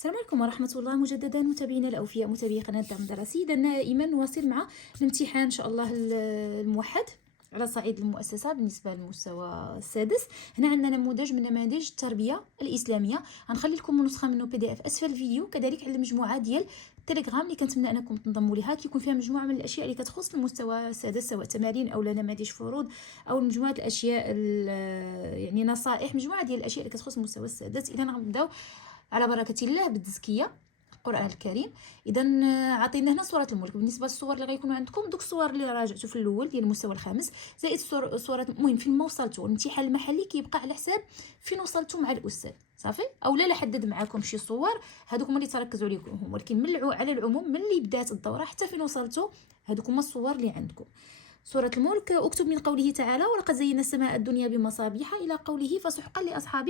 السلام عليكم ورحمة الله مجددا متابعينا الأوفياء متابعي قناة دعم دراسي. إذا دائما نواصل مع الامتحان إن شاء الله الموحد على صعيد المؤسسة بالنسبة للمستوى السادس. هنا عندنا نموذج من نماذج التربية الإسلامية، غنخلي لكم نسخة منه PDF أسفل الفيديو، كذلك على المجموعة ديال التليجرام اللي كنتمنى أنكم تنضموا لها، كيكون فيها مجموعة من الأشياء اللي كتخص المستوى السادس، سواء تمارين أو نماذج فروض أو مجموعة الأشياء يعني نصائح، مجموعة ديال الأشياء اللي كتخص المستوى السادس. إذا غنبداو على بركة الله بالتزكية القرآن الكريم. اذا عطينا هنا صورة الملك. بالنسبة للصور اللي غيكونوا عندكم، دوك الصور اللي راجعتوا في الاول ديال المستوى الخامس، زائد صورة المهم فين ما وصلتوا. الامتحان المحلي كيبقى على حساب فين وصلتوا مع الاستاذ، صافي. او لا حدد معكم شي صور، هذوك هما اللي تركزوا عليكم، ولكن من على العموم من اللي بدات الدوره حتى فين وصلتوا، هذوك هما الصور اللي عندكم. سورة الملك. اكتب من قوله تعالى: ولقد زينا السماء الدنيا بمصابيح، إلى قوله: فسحقا لأصحاب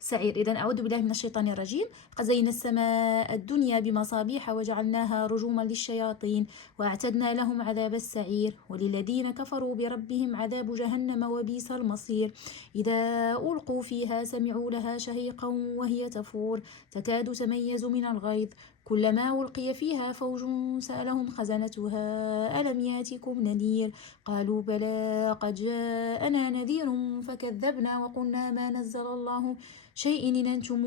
السعير. إذا أعوذ بالله من الشيطان الرجيم. قد زينا السماء الدنيا بمصابيح وجعلناها رجوما للشياطين وأعتدنا لهم عذاب السعير وللذين كفروا بربهم عذاب جهنم وبئس المصير. إذا ألقوا فيها سمعوا لها شهيقا وهي تفور تكاد تميز من الغيظ كلما ألقي فيها فوج سألهم خزنتها ألم ياتكم نذير قالوا بلى قد جاءنا نذير فكذبنا وقلنا ما نزل الله شيء إن أنتم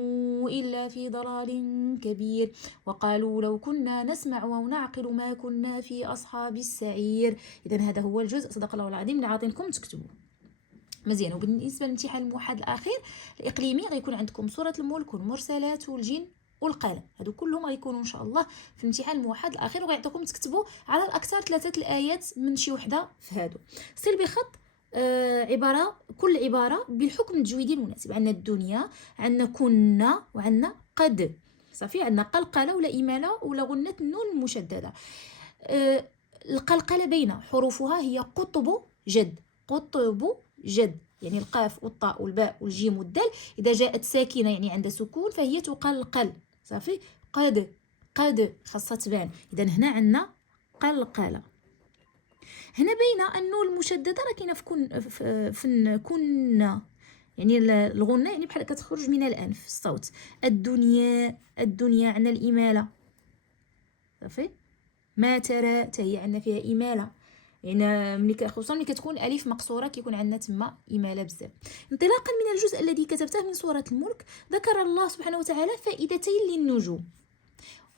إلا في ضلال كبير وقالوا لو كنا نسمع أو نعقل ما كنا في أصحاب السعير. إذا هذا هو الجزء، صدق الله العظيم، اللي عاطينكم تكتبوا مزيان. وبالنسبة للامتحان الموحد الأخير الإقليمي غيكون عندكم سورة الملك والمرسلات والجن والقلم، هادو كلهم غيكونوا ان شاء الله في الامتحان الموحد الاخير، وغيعطيكم تكتبوا على الاكثر 3 الايات من شي وحده في هادو. سير بخط عباره، كل عباره بالحكم التجويدي المناسب. عندنا الدنيا، عندنا كنا، وعندنا قد، صافي. عندنا قلقله ولا اماله ولا غنه النون المشدده. القلقله بين حروفها هي قطب جد، قطب جد، يعني القاف والطاء والباء والجيم والدال اذا جاءت ساكنه يعني عندها سكون فهي تقلقل، صافي. قد خاصها تبان. اذا هنا عندنا قلقله. هنا بين النون المشدده راه كاينه في كنا، يعني الغنه يعني بحال كتخرج من الانف الصوت. الدنيا عندنا الاماله، صافي. ما ترى هي عندنا فيها اماله، يعني خصوصا ملي كتكون الالف مقصوره كيكون عندنا تما اماله بزاف. انطلاقا من الجزء الذي كتبته من سوره الملك، ذكر الله سبحانه وتعالى فائدتين للنجوم.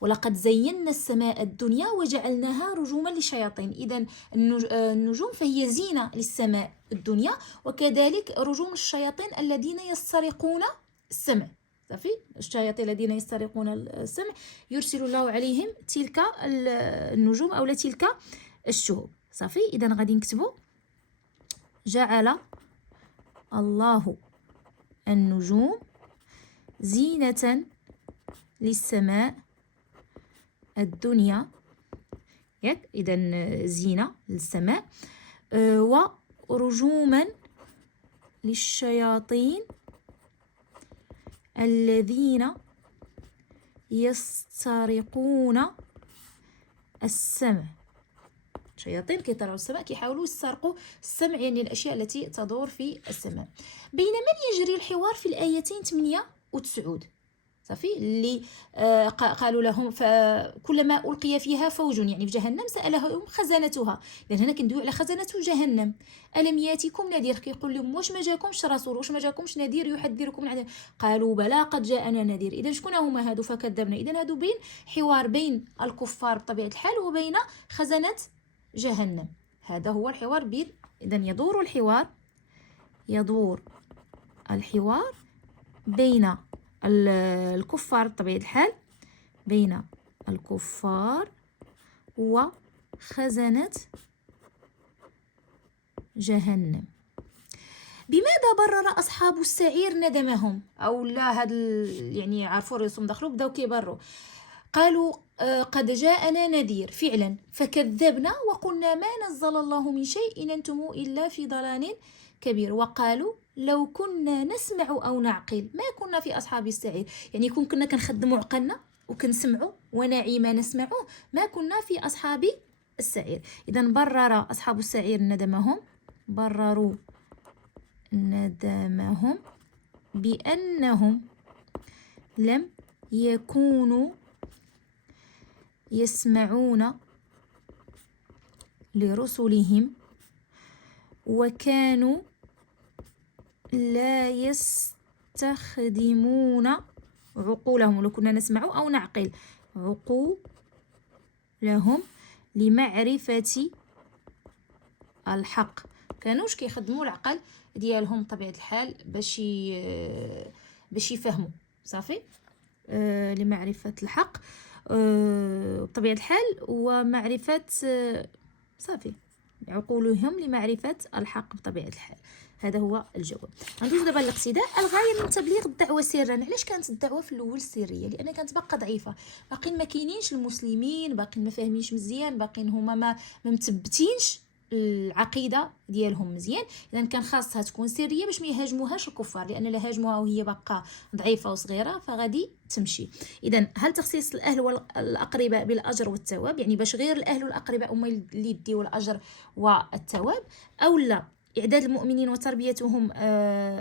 ولقد زينا السماء الدنيا وجعلناها رجوما للشياطين. اذا النجوم فهي زينه للسماء الدنيا، وكذلك رجوم الشياطين الذين يسترقون السمع، صافي. الشياطين الذين يسترقون السمع يرسل الله عليهم تلك النجوم او تلك الشهب، صافي. اذا غادي نكتبوا: جعل الله النجوم زينة للسماء الدنيا، ياك؟ اذا زينة للسماء، ورجوما للشياطين الذين يسترقون السمع. شياطين كيطلعوا السماء كيحاولوا يسترقوا السمع، يعني الاشياء التي تدور في السماء. بين من يجري الحوار في الايتين 8 و9، صافي. اللي قالوا لهم فكلما القي فيها فوج، يعني في جهنم، سالهم خزنتها. اذا هنا كندويو على خزنه جهنم. الم ياتكم نذير، كيقول لهم واش ما جاكمش رسول، واش ما جاكمش نذير يحذركم من عذاب. قالوا بلى قد جاءنا نذير. اذا شكون هما هادو؟ فكذبنا. اذا هادو بين حوار بين الكفار بطبيعه الحال وبين خزنه جهنم، هذا هو الحوار بين. اذا يدور الحوار بين الكفار بطبيعة الحال، بين الكفار وخزنة جهنم. بماذا برر أصحاب السعير ندمهم؟ أو لا، هاد يعني عرفوا الرسوم دخلوا بداو كيبروا. قالوا قد جاءنا نذير فعلا فكذبنا وقلنا ما نزل الله من شيء إن أنتم إلا في ضلال كبير وقالوا لو كنا نسمع أو نعقل ما كنا في أصحاب السعير. يعني كنا كنخدموا عقلنا وكنسمعوا ونعي ما نسمعوه ما كنا في أصحاب السعير. إذا برر أصحاب السعير ندمهم، برروا ندمهم بأنهم لم يكونوا يسمعون لرسلهم وكانوا لا يستخدمون عقولهم، لو كنا نسمع أو نعقل عقولهم لمعرفة الحق. كانوش كيخدموا العقل ديالهم بطبيعة الحال باش يفهموا صافي لمعرفة الحق بطبيعة الحال، ومعرفة صافي عقولهم لمعرفة الحق بطبيعة الحال. هذا هو الجواب. ندوز دابا للاقتداء. الغايه من تبليغ الدعوه سرا. علاش كانت الدعوه في الاول سريه؟ لان كانت باقا ضعيفه، باقيين ما كاينينش المسلمين، باقيين ما فاهمينش مزيان، باقيين هما ما مثبتينش العقيده ديالهم مزيان. اذا كان خاصها تكون سريه باش ما يهاجموهاش الكفار، لان لا هاجموها وهي باقا ضعيفه وصغيره فغادي تمشي. اذا هل تخصيص الاهل والاقرباء بالاجر والثواب، يعني باش غير الاهل والاقرباء هما اللي يديو الاجر والثواب، او لا إعداد المؤمنين وتربيتهم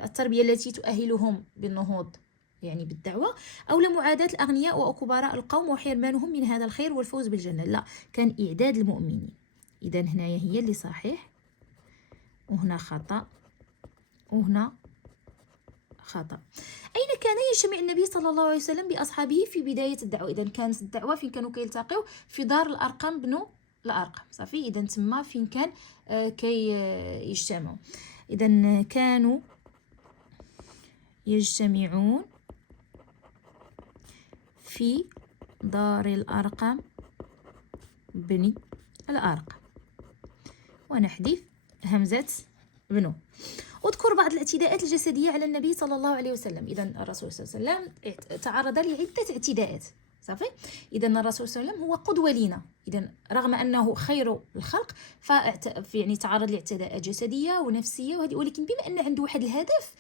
التربية التي تؤهلهم بالنهوض يعني بالدعوة، أو لمعاداة الأغنياء وكبراء القوم وحرمانهم من هذا الخير والفوز بالجنة؟ لا، كان إعداد المؤمنين. إذا هنايا هي اللي صحيح، وهنا خطأ، وهنا خطأ. أين كان يجتمع النبي صلى الله عليه وسلم بأصحابه في بداية الدعوة؟ إذا كانت الدعوة فين كانوا كيلتقيو؟ في دار الأرقم بن الأرقم صافي. إذا تما فين كان كي يجتمعوا. إذا كانوا يجتمعون في دار الأرقم بن الأرقم، ونحذف همزة بنو. اذكر بعض الاعتداءات الجسدية على النبي صلى الله عليه وسلم. إذا الرسول صلى الله عليه وسلم تعرض لعدة اعتداءات صافي. إذا الرسول صلى الله عليه وسلم هو قدوة لنا، إذا رغم أنه خير الخلق يعني تعرض لاعتداءات جسدية ونفسية وهذه، ولكن بما أن عنده واحد الهدف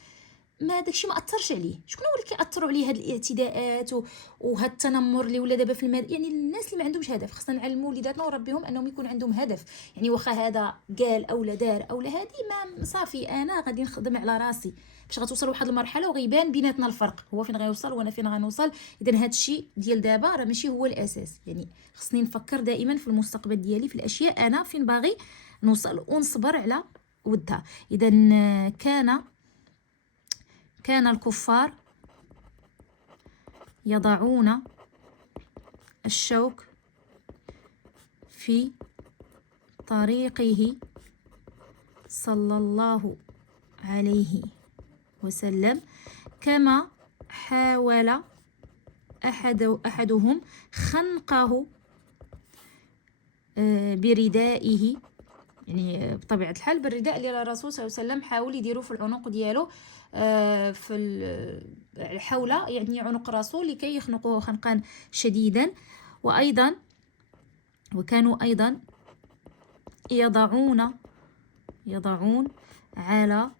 ما داكشي ما اثرش عليه. شكون هو اللي كيأثروا عليه هاد الاعتداءات وهاد التنمر اللي ولا دابا في المال؟ يعني الناس اللي ما عندهمش هدف. خصنا نعلموا وليداتنا ونربيهم انهم يكون عندهم هدف. يعني واخا هذا قال او لا دار او لا هذه ما صافي، انا غادي نخدم على راسي باش غتوصل لواحد المرحله وغيبان بيناتنا الفرق، هو فين غيوصل وانا فين غنوصل. اذا هاد الشيء ديال دابا راه ماشي هو الاساس. يعني خصني نفكر دائما في المستقبل ديالي، في الاشياء انا فين باغي نوصل ونصبر على ودها. اذا كان الكفار يضعون الشوك في طريقه صلى الله عليه وسلم، كما حاول أحدهم خنقه بردائه. يعني بطبيعة الحال بالرداء اللي الرسول صلى الله عليه وسلم حاول يديروا في العنق ديالو في حول يعني عنق الرسول لكي يخنقوه خنقا شديدا. وكانوا أيضا يضعون على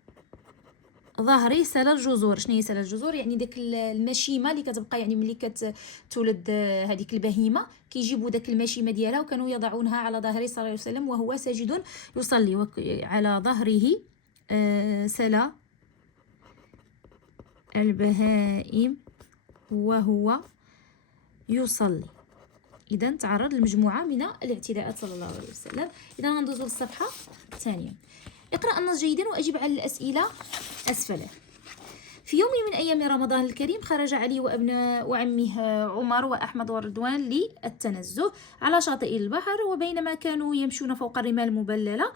ظهري سل الجزور. شنو هي سل الجزور؟ يعني داك المشيمه اللي كتبقى، يعني ملي كتولد هذيك البهيمه كيجيبوا داك المشيمه ديالها، وكانوا يضعونها على ظهره صلى الله عليه وسلم وهو ساجد يصلي، على ظهره سل البهائم وهو يصلي. اذا تعرض لمجموعه من الاعتداءات صلى الله عليه وسلم. اذا غندوزو للصفحه الثانيه. اقرأ النص جيدا وأجب على الأسئلة أسفله. في يوم من أيام رمضان الكريم خرج علي وأبناء وعمه عمر وأحمد ورضوان للتنزه على شاطئ البحر، وبينما كانوا يمشون فوق الرمال المبللة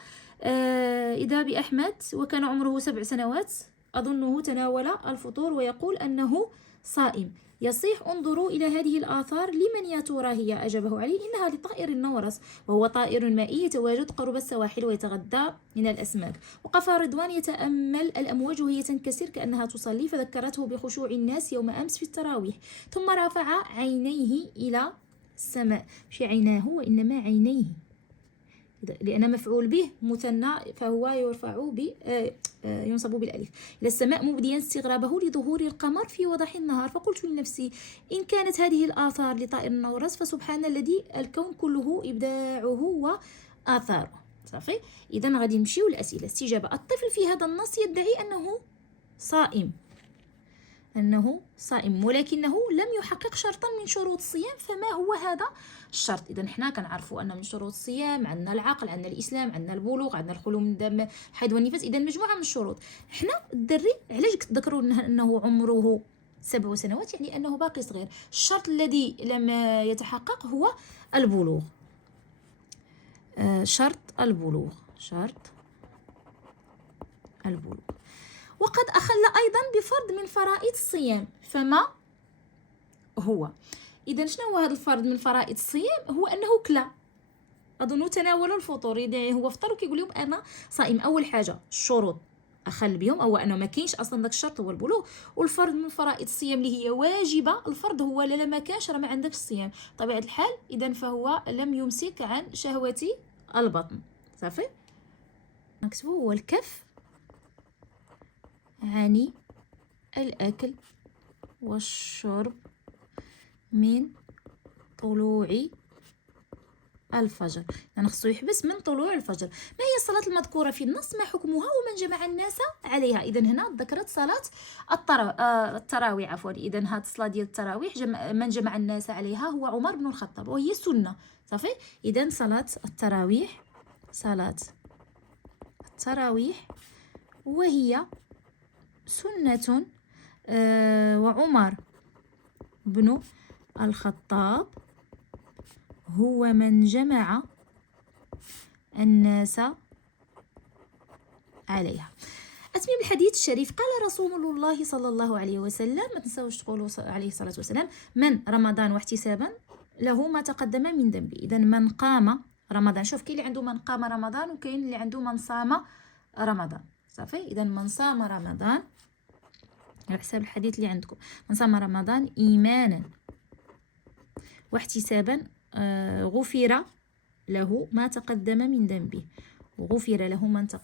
إذا بأحمد وكان عمره 7 سنوات أظنه تناول الفطور ويقول أنه صائم. يصيح: انظروا إلى هذه الآثار، لمن يا ترى هي؟ أجابه علي: إنها لطائر النورس، وهو طائر مائي يتواجد قرب السواحل ويتغذى من الأسماك. وقف رضوان يتأمل الأمواج وهي تنكسر كأنها تصلي، فذكرته بخشوع الناس يوم أمس في التراويح. ثم رفع عينيه إلى السماء، مش عيناه وإنما عينيه، لأن مفعول به مثنى فهو ينصب بالألف، إلى السماء، مبديا استغرابه لظهور القمر في وضح النهار. فقلت لنفسي: إن كانت هذه الآثار لطائر النورس فسبحان الذي الكون كله إبداعه وآثاره. صافي. إذا غادي نمشيو للأسئلة. استجابة: الطفل في هذا النص يدعي أنه صائم. أنه صائم، ولكنه لم يحقق شرطا من شروط الصيام. فما هو هذا الشرط؟ إذا حنا كنعرفوا أن من شروط الصيام عندنا العقل، عندنا الإسلام، عندنا البلوغ، عندنا الخلو من دم الحيض والنفاس. إذا مجموعة من الشروط. حنا الدري علاش ذكروا أنه عمره 7 سنوات؟ يعني أنه باقي صغير. الشرط الذي لم يتحقق هو البلوغ. شرط البلوغ. وقد أخل أيضا بفرض من فرائض الصيام. فما هو؟ إذا شنو هو هذا الفرض من فرائض الصيام؟ هو أنه كلا، أظن تناول الفطور. يعني هو فطر وكيقول لهم أنا صائم. أول حاجة الشروط أخل بهم، أو أنه ما كاينش أصلا داك الشرط هو البلوغ. والفرض من فرائض الصيام اللي هي واجبة. الفرض هو لا ما كانش راه ما عندكش الصيام طبيعة الحال. إذا فهو لم يمسك عن شهوة البطن. صافي، نكتبه هو الكف عن الأكل والشرب من طلوع الفجر. يعني خصو يحبس من طلوع الفجر. ما هي الصلاة المذكورة في النص؟ ما حكمها؟ ومن جمع الناس عليها؟ إذا هنا ذكرت صلاة التراويح عفوا. إذا هاد الصلاة ديال التراويح من جمع الناس عليها هو عمر بن الخطاب، وهي سنة. صافي. إذا صلاة التراويح وهي سنة، وعمر بن الخطاب هو من جمع الناس عليها. أتمم الحديث الشريف. قال رسول الله صلى الله عليه وسلم، ما تنساوش تقولوا عليه الصلاة والسلام: من رمضان واحتسابا له ما تقدم من ذنبه. إذا من قام رمضان، شوف كاين اللي عنده من قام رمضان وكاين اللي عنده من صام رمضان. صافي. إذا من صام رمضان على حساب الحديث اللي عندكم، من صام رمضان إيمانا واحتسابا غفر له ما تقدم من ذنبه.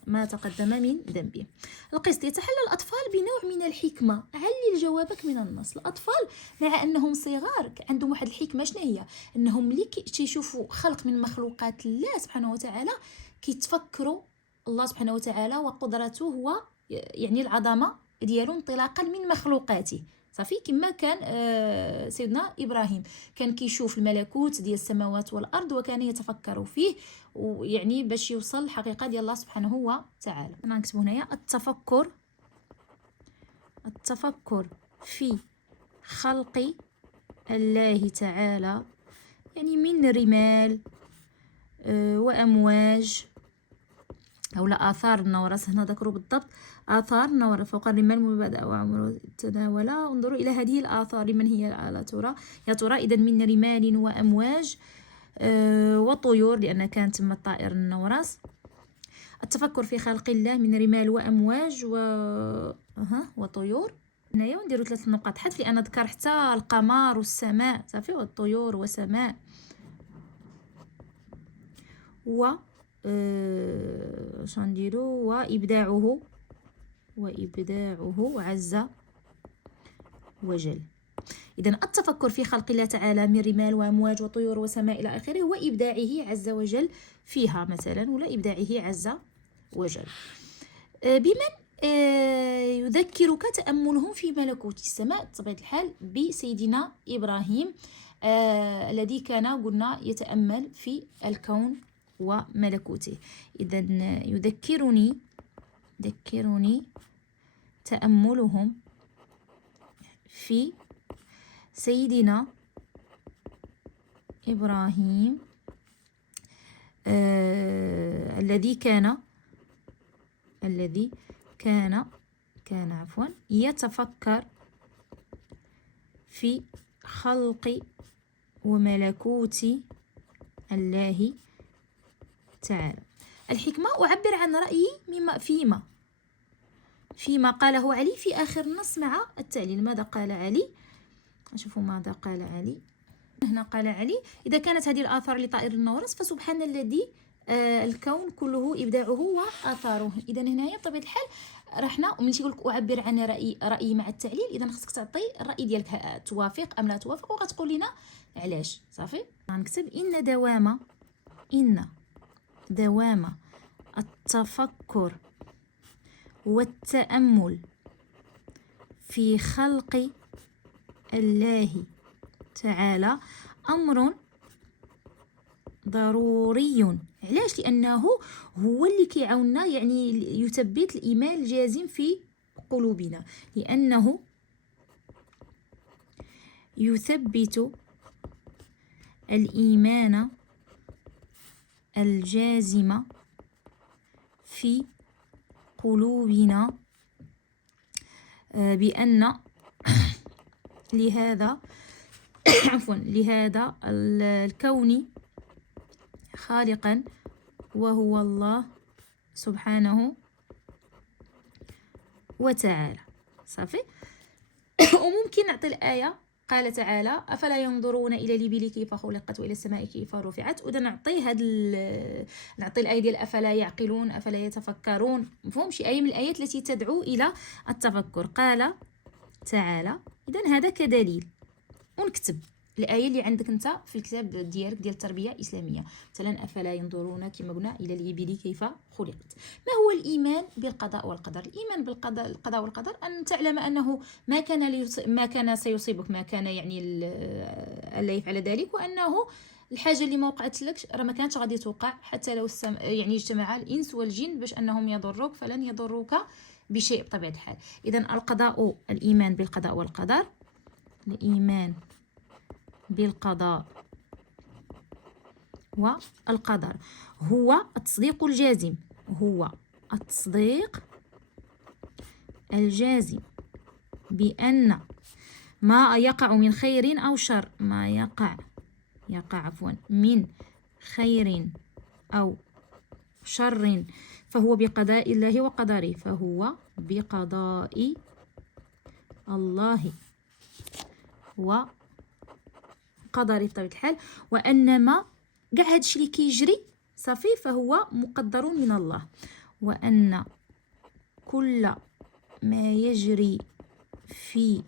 ما تقدم من ذنبه. القسط. يتحلى الأطفال بنوع من الحكمة. علل جوابك من النص. الأطفال مع أنهم صغار عندهم واحد الحكمة. شنو هي؟ أنهم ملي تيشوفوا خلق من مخلوقات الله سبحانه وتعالى كيتفكروا الله سبحانه وتعالى وقدرته، هو يعني العظمة ديالو انطلاقا من مخلوقاته. صافي. كما كان سيدنا إبراهيم كان كيشوف الملكوت ديال السماوات والأرض وكان يتفكر فيه، ويعني باش يوصل الحقيقة ديال الله سبحانه وتعالى. أنا نكتب هنايا التفكر في خلق الله تعالى، يعني من رمال وأمواج، أو لا آثار النورس. هنا ذكروا بالضبط آثار النورس. فوق الرمال مبادئ وعمر تناول. انظروا إلى هذه الآثار. من هي يا ترى؟ إذا من رمال وأمواج وطيور، لأن كان تم الطائر النورس. التفكر في خلق الله من رمال وأمواج وطيور. هنايا ونديروا 3 نقاط حذف، لأن ذكر حتى القمر والسماء. صافي. والطيور وسماء شنديرو وإبداعه عز وجل. إذن التفكر في خلق الله تعالى من رمال وأمواج وطيور وسماء إلى آخره، وإبداعه عز وجل فيها مثلا، ولا إبداعه عز وجل. بمن يذكرك تأملهم في ملكوت السماء؟ بطبيعة الحال بسيدنا إبراهيم الذي كان قلنا يتأمل في الكون وملكوته. إذن يذكرني تأملهم في سيدنا إبراهيم الذي كان يتفكر في خلق وملكوت الله تعالى. الحكمة. أعبر عن رأيي فيما قاله علي في آخر النص مع التعليل. ماذا قال علي؟ نشوفوا ماذا قال علي. هنا قال علي: إذا كانت هذه الآثار لطائر النورس فسبحان الذي الكون كله إبداعه وآثاره. إذا هنايا بطبيعة الحال رحنا ومن تيقول لك أعبر عن رأيي مع التعليل، إذا خصك تعطي الرأي ديالك توافق أم لا توافق، وغتقول لنا علاش. صافي. غنكتب إن دوام التفكر والتأمل في خلق الله تعالى أمر ضروري. علاش؟ لأنه هو اللي كيعاوننا يعني يثبت الإيمان الجازم في قلوبنا، لأنه يثبت الإيمان الجازم في قلوبنا بأن لهذا لهذا الكون خالقا وهو الله سبحانه وتعالى. صافي. وممكن نعطي الآية، قال تعالى أفلا ينظرون إلى الإبل كيف خلقت وإلى السماء كيف رفعت، ودا نعطي نعطي الآية ديال أفلا يعقلون أفلا يتفكرون، مفهوم شي آية من الآيات التي تدعو إلى التفكر. قال تعالى، إذن هذا كدليل. ونكتب الآية اللي عندك انت في الكتاب ديالك ديال التربية الإسلامية، مثلا أفلا ينظرون كما قلنا إلى الإبل كيف خلقت. ما هو الإيمان بالقضاء والقدر؟ الإيمان بالقضاء والقدر أن تعلم أنه ما كان سيصيبك، ما كان يعني ألا يفعل ذلك، وأنه الحاجة اللي ما وقعت لك راه ما كانتش غادي توقع، حتى لو يعني اجتمع الإنس والجن باش أنهم يضروك فلن يضروك بشيء بطبيعة الحال. إذن القضاء، الإيمان بالقضاء والقدر، الإيمان بالقضاء والقدر هو التصديق الجازم، هو التصديق الجازم بأن ما يقع من خير أو شر، ما يقع من خير أو شر فهو بقضاء الله وقدره، فهو بقضاء الله وقدره بطبيعة الحال، وأن ما كاع هادشي اللي كيجري صافي فهو مقدر من الله، وأن كل ما يجري في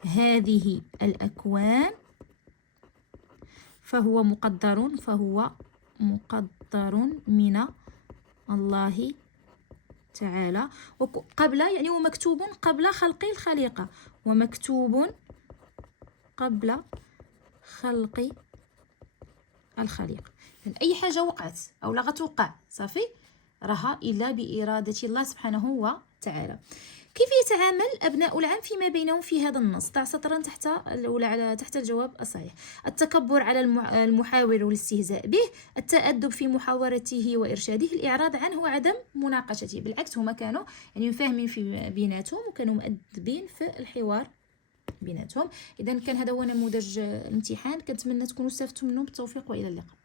هذه الأكوان فهو مقدر من الله تعالى، قبل يعني ومكتوب قبل خلق الخليقة، ومكتوب قبل خلق الخليقة. يعني أي حاجة وقعت أو لا غتوقع صافي راها إلا بإرادة الله سبحانه وتعالى. كيف يتعامل أبناء العام فيما بينهم في هذا النص؟ ضع سطرا تحت الجواب الصحيح. التكبر على المحاور والاستهزاء به، التأدب في محاورته وإرشاده، الإعراض عنه وعدم مناقشته. بالعكس هما كانوا يعني فاهمين في بيناتهم وكانوا مؤدبين في الحوار بيناتهم. إذا كان هذا هو نموذج الامتحان، كنتمنى تكونوا استفدتوا منه. بالتوفيق وإلى اللقاء.